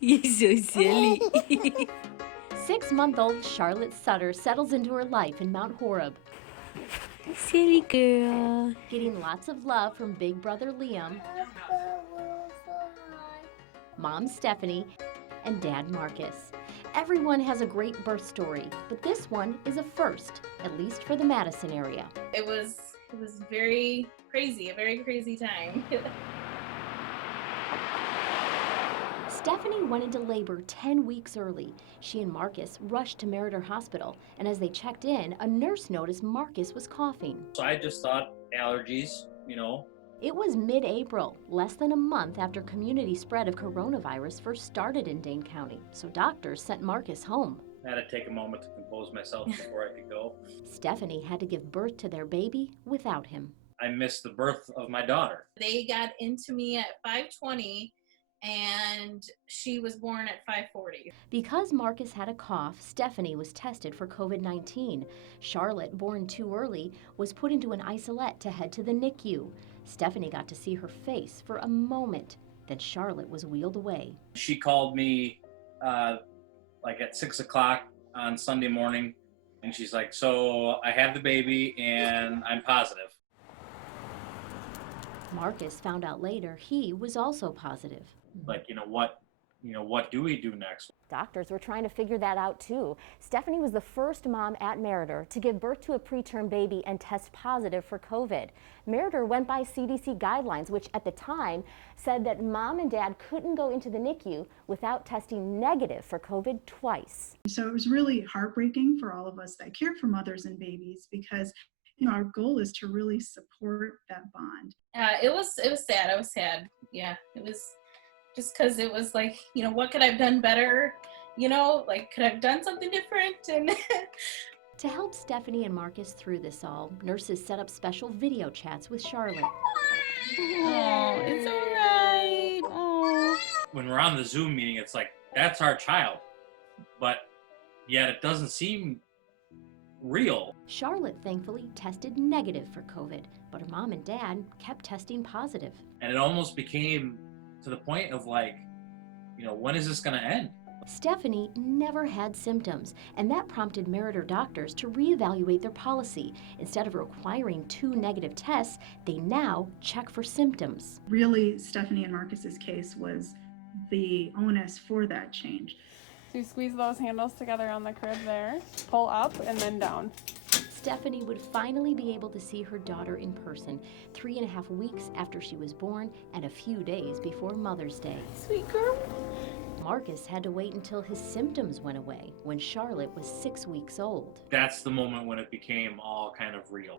You're so silly. 6-month-old Charlotte Sutter settles into her life in Mount Horeb, Silly girl. getting lots of love from big brother Liam, mom Stephanie, and dad Marcus. Everyone has a great birth story, but this one is a first, at least for the Madison area. It was very crazy, a very crazy time. Stephanie went into labor 10 weeks early. She and Marcus rushed to Meriter Hospital, and as they checked in, a nurse noticed Marcus was coughing. So I just thought allergies, It was mid-April, less than a month after community spread of coronavirus first started in Dane County, so doctors sent Marcus home. I had to take a moment to compose myself before I could go. Stephanie had to give birth to their baby without him. I missed the birth of my daughter. They got into me at 5:20 and she was born at 5:40. Because Marcus had a cough, Stephanie was tested for COVID-19. Charlotte, born too early, was put into an isolette to head to the NICU. Stephanie got to see her face for a moment. Then Charlotte was wheeled away. She called me at 6 o'clock on Sunday morning, and she's like, so I have the baby and I'm positive. Marcus found out later he was also positive. Like, what do we do next? Doctors were trying to figure that out too. Stephanie was the first mom at Meriter to give birth to a preterm baby and test positive for COVID. Meriter went by CDC guidelines, which at the time said that mom and dad couldn't go into the NICU without testing negative for COVID twice. So it was really heartbreaking for all of us that cared for mothers and babies because our goal is to really support that bond. It was sad. I was sad. Yeah, it was just because it was like, what could I have done better? Could I have done something different? And to help Stephanie and Marcus through this all, nurses set up special video chats with Charlotte. Oh, it's all right. Oh. When we're on the Zoom meeting, it's like, that's our child. But yet it doesn't seem real. Charlotte thankfully tested negative for COVID, but her mom and dad kept testing positive. And it almost became to the point of when is this going to end? Stephanie never had symptoms, and that prompted Meriter doctors to reevaluate their policy. Instead of requiring 2 negative tests, they now check for symptoms. Really, Stephanie and Marcus's case was the onus for that change. So you squeeze those handles together on the crib there, pull up and then down. Stephanie would finally be able to see her daughter in person 3.5 weeks after she was born and a few days before Mother's Day. Sweet girl. Marcus had to wait until his symptoms went away when Charlotte was 6 weeks old. That's the moment when it became all kind of real.